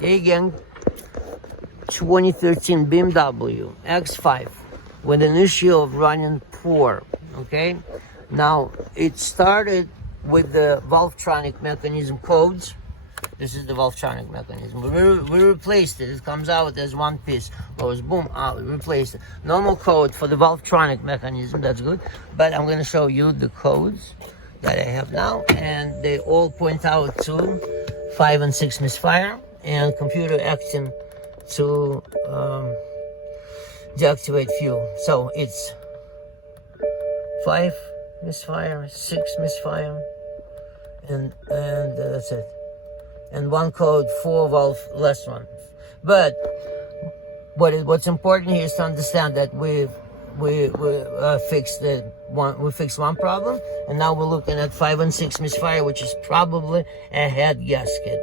Hey gang, 2013 BMW X5 with an issue of running poor. Okay, now it started with the valvetronic mechanism codes. This is the valvetronic mechanism. We replaced it. It comes out as one piece. Goes boom out. We replaced it. Normal code for the valvetronic mechanism. That's good. But I'm going to show you the codes that I have now, and they all point out to 5 and 6 misfire and computer action to deactivate fuel. So it's 5 misfire, 6 misfire, and that's it. And one code 4 valve less one. But what's important here is to understand that we fixed one problem, and now we're looking at 5 and 6 misfire, which is probably a head gasket.